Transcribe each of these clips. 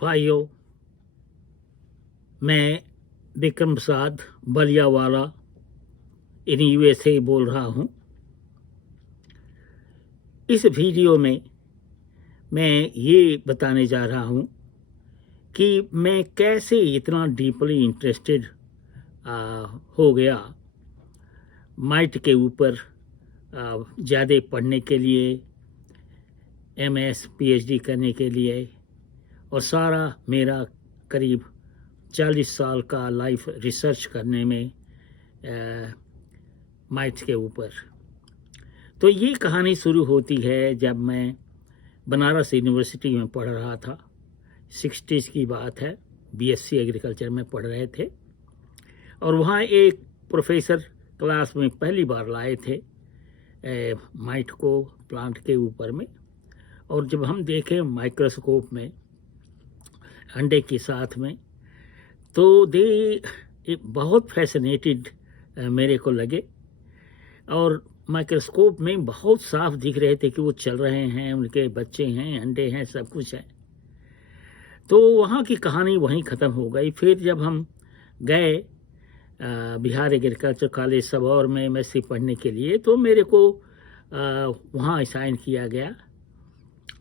भाइयों, मैं विक्रम प्रसाद बलियावाला in USA बोल रहा हूँ। इस वीडियो में मैं ये बताने जा रहा हूँ कि मैं कैसे इतना डीपली इंटरेस्टेड हो गया माइट के ऊपर ज़्यादा पढ़ने के लिए, एमएस पीएचडी करने के लिए, और सारा मेरा करीब 40 साल का लाइफ रिसर्च करने में माइट्स के ऊपर। तो ये कहानी शुरू होती है जब मैं बनारस यूनिवर्सिटी में पढ़ रहा था। 60s की बात है, बीएससी एग्रीकल्चर में पढ़ रहे थे, और वहाँ एक प्रोफेसर क्लास में पहली बार लाए थे माइट को प्लांट के ऊपर में। और जब हम देखें माइक्रोस्कोप में अंडे के साथ में, तो बहुत फैसिनेटेड मेरे को लगे, और माइक्रोस्कोप में बहुत साफ दिख रहे थे कि वो चल रहे हैं, उनके बच्चे हैं, अंडे हैं, सब कुछ है। तो वहाँ की कहानी वहीं ख़त्म हो गई। फिर जब हम गए बिहार एग्रीकल्चर कॉलेज सबौर में एमएससी पढ़ने के लिए, तो मेरे को वहाँ असाइन किया गया।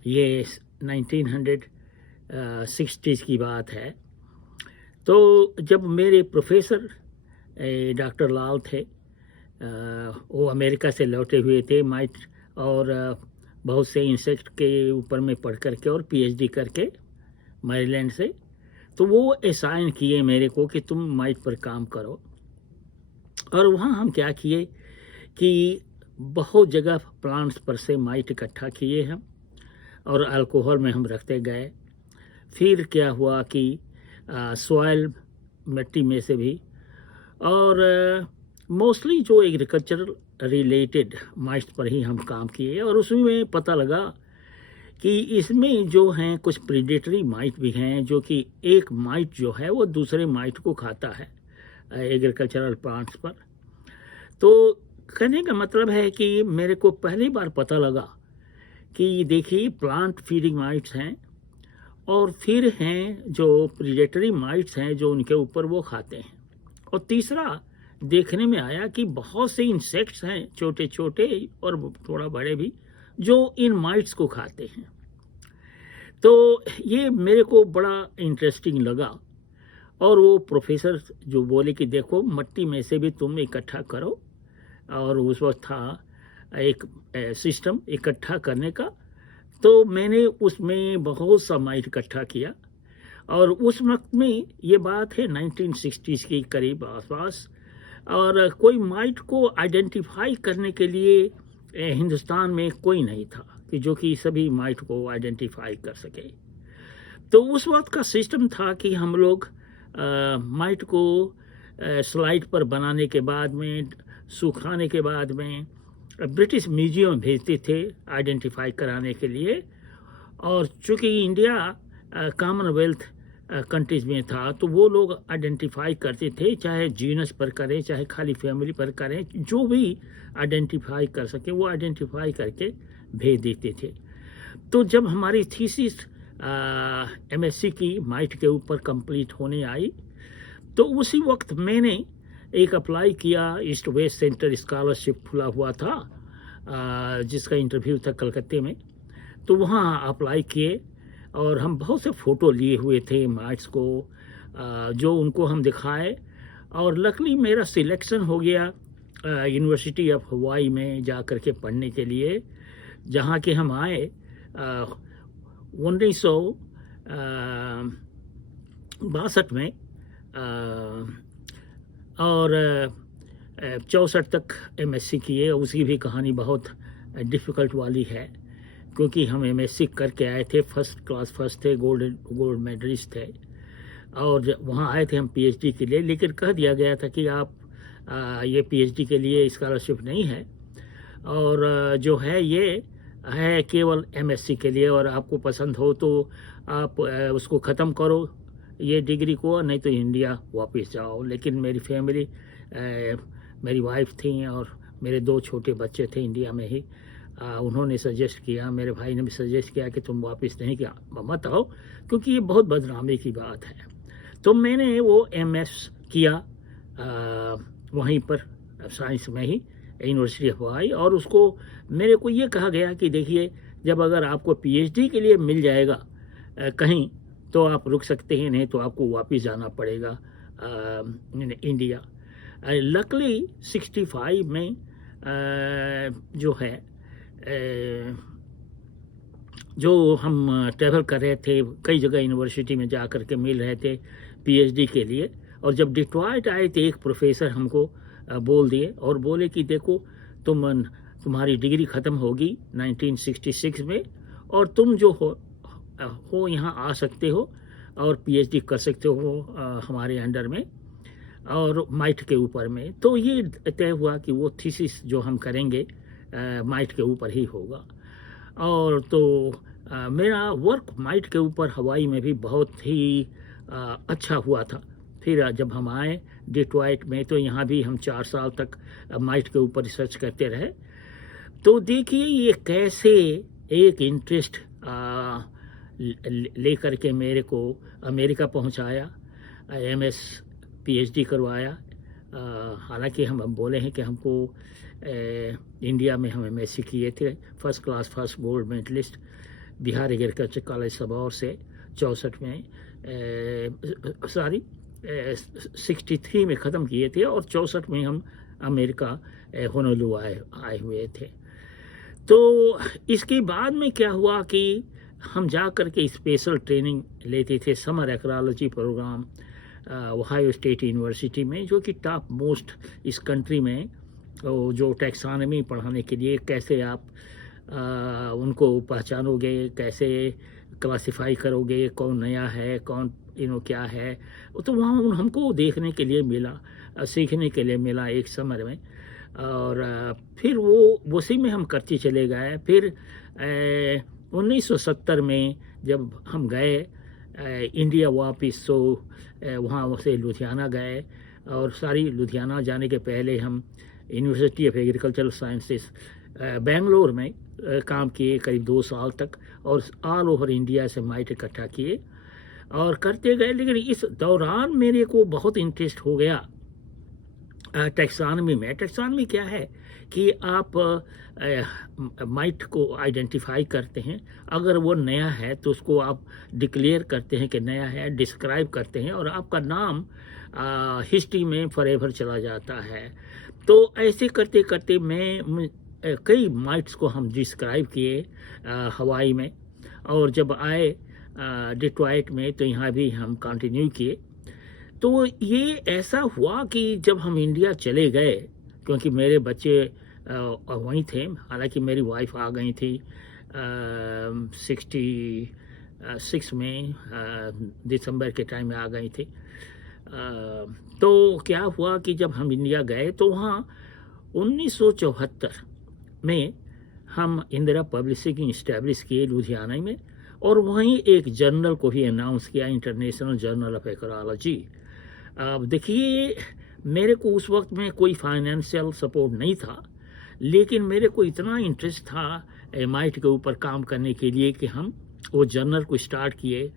ये 1960s की बात है। तो जब मेरे प्रोफेसर डॉक्टर लाल थे, वो अमेरिका से लौटे हुए थे माइट और बहुत से इंसेक्ट के ऊपर में पढ़ करके और पीएचडी करके मैरीलैंड से, तो वो असाइन किए मेरे को कि तुम माइट पर काम करो। और वहाँ हम क्या किए कि बहुत जगह प्लांट्स पर से माइट इकट्ठा किए हम, और अल्कोहल में हम रखते गए। फिर क्या हुआ कि सॉइल मिट्टी में से भी, और मोस्टली जो एग्रीकल्चरल रिलेटेड माइट्स पर ही हम काम किए। और उसमें पता लगा कि इसमें जो हैं कुछ प्रीडेटरी माइट भी हैं, जो कि एक माइट जो है वो दूसरे माइट को खाता है एग्रीकल्चरल प्लांट्स पर। तो कहने का मतलब है कि मेरे को पहली बार पता लगा कि देखिए प्लांट फीडिंग माइट्स हैं, और फिर हैं जो प्रीडेटरी माइट्स हैं जो उनके ऊपर वो खाते हैं। और तीसरा देखने में आया कि बहुत से इंसेक्ट्स हैं, छोटे छोटे और थोड़ा बड़े भी, जो इन माइट्स को खाते हैं। तो ये मेरे को बड़ा इंटरेस्टिंग लगा। और वो प्रोफेसर जो बोले कि देखो मिट्टी में से भी तुम इकट्ठा करो, और उस वक्त था एक सिस्टम इकट्ठा करने का। तो मैंने उसमें बहुत सा माइट इकट्ठा किया, और उस वक्त में ये बात है 1960s की करीब आसपास। और कोई माइट को आइडेंटिफाई करने के लिए हिंदुस्तान में कोई नहीं था कि जो कि सभी माइट को आइडेंटिफाई कर सके। तो उस वक्त का सिस्टम था कि हम लोग माइट को स्लाइड पर बनाने के बाद में, सुखाने के बाद में ब्रिटिश म्यूजियम भेजते थे आइडेंटिफाई कराने के लिए। और चूँकि इंडिया कॉमनवेल्थ कंट्रीज़ में था, तो वो लोग आइडेंटिफाई करते थे, चाहे जीनस पर करें चाहे खाली फैमिली पर करें, जो भी आइडेंटिफाई कर सके वो आइडेंटिफाई करके भेज देते थे। तो जब हमारी थीसिस एमएससी की माइट के ऊपर कंप्लीट होने आई, तो उसी वक्त मैंने एक अप्लाई किया। ईस्ट वेस्ट सेंटर स्कॉलरशिप खुला हुआ था, जिसका इंटरव्यू था कलकत्ते में। तो वहाँ अप्लाई किए, और हम बहुत से फ़ोटो लिए हुए थे माइट्स को, जो उनको हम दिखाए। और लकली मेरा सिलेक्शन हो गया यूनिवर्सिटी ऑफ हवाई में जा कर के पढ़ने के लिए, जहाँ के हम आए 1962 में, और 64 तक एमएससी किए। उसकी भी कहानी बहुत डिफ़िकल्ट वाली है, क्योंकि हम एमएससी करके आए थे, फर्स्ट क्लास फर्स्ट थे, गोल्ड मेडलिस्ट थे। और वहाँ आए थे हम पीएचडी के लिए, लेकिन कह दिया गया था कि आप ये पीएचडी के लिए स्कॉलरशिप नहीं है, और जो है ये है केवल एमएससी के लिए, और आपको पसंद हो तो आप उसको ख़त्म करो ये डिग्री को, नहीं तो इंडिया वापस जाओ। लेकिन मेरी फैमिली, मेरी वाइफ थी और मेरे 2 छोटे बच्चे थे इंडिया में ही, उन्होंने सजेस्ट किया, मेरे भाई ने भी सजेस्ट किया कि तुम वापस नहीं किया मत आओ, क्योंकि ये बहुत बदनामी की बात है। तो मैंने वो एमएस किया वहीं पर साइंस में ही, यूनिवर्सिटी ऑफ हवाई। और उसको मेरे को ये कहा गया कि देखिए, जब अगर आपको पीएचडी के लिए मिल जाएगा कहीं, तो आप रुक सकते हैं, नहीं तो आपको वापस जाना पड़ेगा इंडिया। लकली 65 में जो है जो हम ट्रैवल कर रहे थे, कई जगह यूनिवर्सिटी में जा कर के मिल रहे थे पीएचडी के लिए। और जब डिट्रॉइट आए तो एक प्रोफेसर हमको बोल दिए और बोले कि देखो, तुम्हारी डिग्री ख़त्म होगी 1966 में, और तुम जो हो यहाँ आ सकते हो और पीएचडी कर सकते हो हमारे अंडर में और माइट के ऊपर में। तो ये तय हुआ कि वो थीसिस जो हम करेंगे माइट के ऊपर ही होगा। और तो मेरा वर्क माइट के ऊपर हवाई में भी बहुत ही अच्छा हुआ था। फिर जब हम आए डिट्रॉइट में, तो यहाँ भी हम 4 साल तक माइट के ऊपर रिसर्च करते रहे। तो देखिए ये कैसे एक इंटरेस्ट लेकर के मेरे को अमेरिका पहुँचाया, एमएस पीएचडी करवाया। हालांकि हम बोले हैं कि हमको इंडिया में हम एमएससी किए थे, first class first gold medalist Bihar agriculture college Sabour से 64 में 63 में ख़त्म किए थे, और 64 में हम अमेरिका होनोलुलु आए हुए थे। तो इसके बाद में क्या हुआ कि हम जा कर के स्पेशल ट्रेनिंग लेते थे, summer acarology program Ohio State University में, जो कि टॉप मोस्ट इस कंट्री में, जो टैक्सोनॉमी पढ़ाने के लिए कैसे आप उनको पहचानोगे, कैसे क्लासिफाई करोगे, कौन नया है, कौन क्या है। तो वहाँ हमको देखने के लिए मिला, सीखने के लिए मिला एक समर में। और फिर वो उसी में हम करते चले गए। फिर 1970 में जब हम गए इंडिया वापस, तो वहाँ से लुधियाना गए। और सारी लुधियाना जाने के पहले हम university of agricultural sciences Bangalore में काम किए करीब 2 साल तक, और ऑल ओवर इंडिया से माइट इकट्ठा किए और करते गए। लेकिन इस दौरान मेरे को बहुत इंटरेस्ट हो गया टैक्सोनॉमी में। टैक्सोनॉमी क्या है कि आप माइट को आइडेंटिफाई करते हैं, अगर वो नया है तो उसको आप डिक्लेयर करते हैं कि नया है, डिस्क्राइब करते हैं, और आपका नाम हिस्ट्री में फॉरएवर चला जाता है। तो ऐसे करते करते मैं कई माइट्स को हम डिस्क्राइब किए हवाई में, और जब आए डिट्रॉइट में तो यहाँ भी हम कंटिन्यू किए। तो ये ऐसा हुआ कि जब हम इंडिया चले गए, क्योंकि मेरे बच्चे वहीं थे, हालांकि मेरी वाइफ आ गई थी 66 में दिसंबर के टाइम में आ गई थी। तो क्या हुआ कि जब हम इंडिया गए तो वहाँ 1974 में हम इंदिरा पब्लिशिंग इस्टेब्लिश किए लुधियाना में, और वहीं एक जर्नल को भी अनाउंस किया, इंटरनेशनल जर्नल ऑफ एक्रोलॉजी। अब देखिए, मेरे को उस वक्त में कोई फाइनेंशियल सपोर्ट नहीं था, लेकिन मेरे को इतना इंटरेस्ट था माइट के ऊपर काम करने के लिए कि हम वो जर्नल को स्टार्ट किए।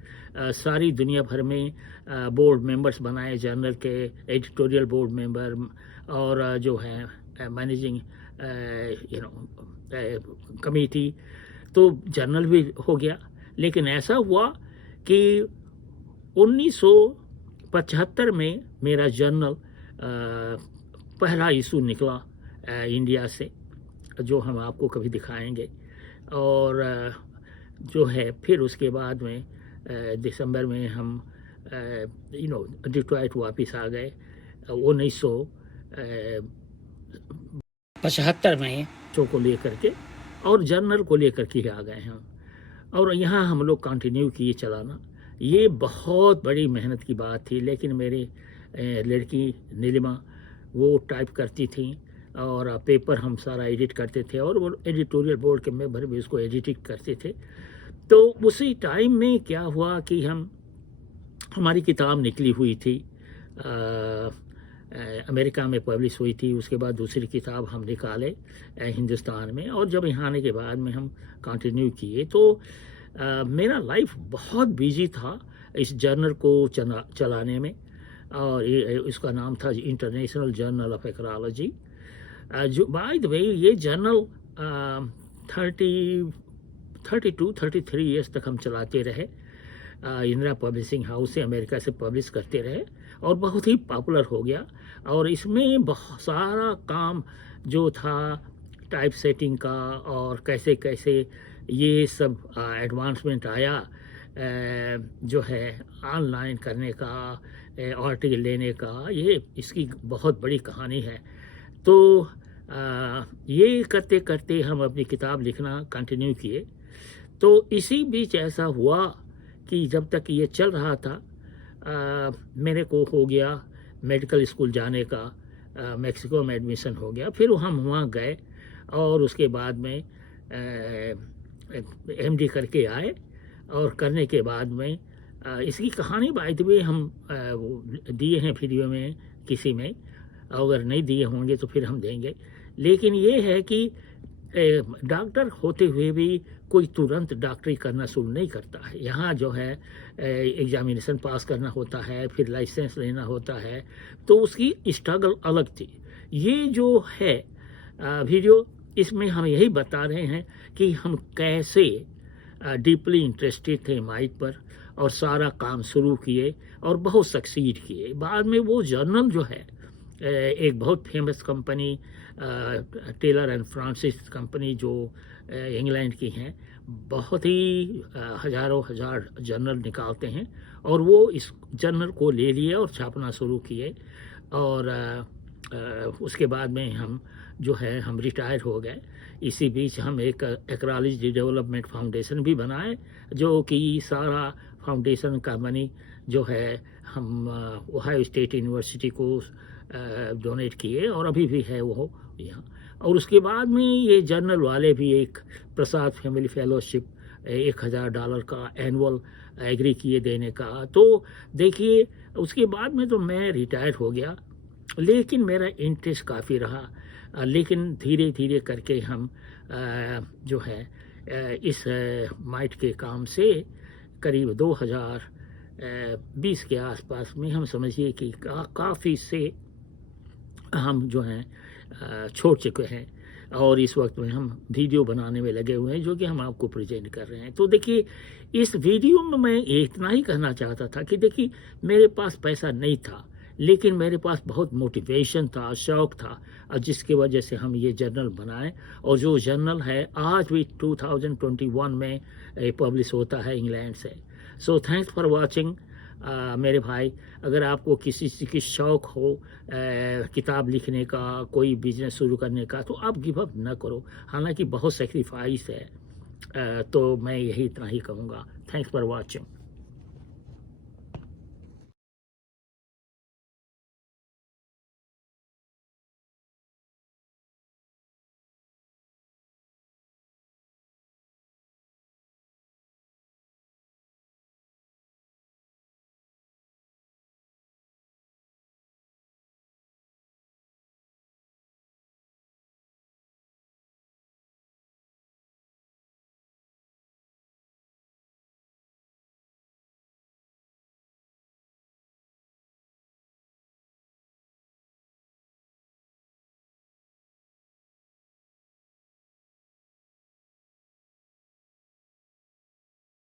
सारी दुनिया भर में बोर्ड मेंबर्स बनाए, जर्नल के एडिटोरियल बोर्ड मेंबर, और जो है मैनेजिंग कमेटी। तो जर्नल भी हो गया। लेकिन ऐसा हुआ कि 1975 में मेरा जर्नल पहला इशू निकला इंडिया से, जो हम आपको कभी दिखाएंगे। और जो है फिर उसके बाद में दिसंबर में हम डिट्रॉइट वापस आ गए 1975 में, जो को लेकर के और जर्नल को लेकर के आ गए हैं। और यहाँ हम लोग कंटिन्यू किए चलाना। ये बहुत बड़ी मेहनत की बात थी, लेकिन मेरी लड़की नीलिमा वो टाइप करती थी, और पेपर हम सारा एडिट करते थे, और वो एडिटोरियल बोर्ड के मेंबर भी उसको एडिटिंग करते थे। तो उसी टाइम में क्या हुआ कि हमारी किताब निकली हुई थी अमेरिका में पब्लिश हुई थी। उसके बाद दूसरी किताब हम निकाले हिंदुस्तान में, और जब यहाँ आने के बाद में हम कंटिन्यू किए। तो मेरा लाइफ बहुत बिजी था इस जर्नल को चलाने में, और इसका नाम था इंटरनेशनल जर्नल ऑफ एक्रोलॉजी। जो बाय द वे ये जर्नल 32-33 ईयर्स तक हम चलाते रहे। इंदिरा पब्लिशिंग हाउस से अमेरिका से पब्लिश करते रहे, और बहुत ही पॉपुलर हो गया। और इसमें बहुत सारा काम जो था टाइप सेटिंग का, और कैसे कैसे ये सब एडवांसमेंट आया जो है ऑनलाइन करने का, आर्टिकल लेने का, ये इसकी बहुत बड़ी कहानी है। तो ये करते करते हम अपनी किताब लिखना कंटिन्यू किए। तो इसी बीच ऐसा हुआ कि जब तक ये चल रहा था मेरे को हो गया मेडिकल स्कूल जाने का, मेक्सिको में एडमिशन हो गया। फिर हम वहाँ गए, और उसके बाद में एमडी करके आए, और करने के बाद में इसकी कहानी बाय द वे हम दिए हैं वीडियो में किसी में, अगर नहीं दिए होंगे तो फिर हम देंगे। लेकिन ये है कि डॉक्टर होते हुए भी कोई तुरंत डॉक्टरी करना शुरू नहीं करता है। यहाँ जो है एग्जामिनेशन पास करना होता है, फिर लाइसेंस लेना होता है, तो उसकी स्ट्रगल अलग थी। ये जो है वीडियो, इसमें हम यही बता रहे हैं कि हम कैसे डीपली इंटरेस्टेड थे माइट पर, और सारा काम शुरू किए और बहुत सक्सीड किए। बाद में वो जर्नल जो है एक बहुत famous company Taylor and Francis company जो इंग्लैंड की हैं, बहुत ही हज़ारों हज़ार जर्नल निकालते हैं, और वो इस जर्नल को ले लिए और छापना शुरू किए। और उसके बाद में हम जो है हम रिटायर हो गए। इसी बीच हम एक एक्रोलॉजी डेवलपमेंट फाउंडेशन भी बनाए, जो कि सारा फाउंडेशन का मनी जो है हम ओहायो स्टेट यूनिवर्सिटी को डोनेट किए, और अभी भी है वो यहाँ। और उसके बाद में ये जर्नल वाले भी एक प्रसाद फैमिली फेलोशिप $1000 का एनुअल एग्री किए देने का। तो देखिए उसके बाद में तो मैं रिटायर हो गया, लेकिन मेरा इंटरेस्ट काफ़ी रहा। लेकिन धीरे धीरे करके हम जो है इस माइट के काम से करीब 2020 के आसपास में हम समझिए कि काफ़ी से हम जो हैं छोड़ चुके हैं, और इस वक्त में हम वीडियो बनाने में लगे हुए हैं, जो कि हम आपको प्रेजेंट कर रहे हैं। तो देखिए इस वीडियो में मैं इतना ही कहना चाहता था कि देखिए मेरे पास पैसा नहीं था, लेकिन मेरे पास बहुत मोटिवेशन था, शौक़ था, और जिसकी वजह से हम ये जर्नल बनाए। और जो जर्नल है आज भी 2021 में पब्लिश होता है इंग्लैंड से। सो थैंक्स फॉर वाचिंग मेरे भाई। अगर आपको किसी चीज़ की शौक़ हो किताब लिखने का, कोई बिजनेस शुरू करने का, तो आप गिव अप न करो। हालांकि बहुत सेक्रीफाइस है, तो मैं यही इतना ही कहूँगा। Thanks for watching.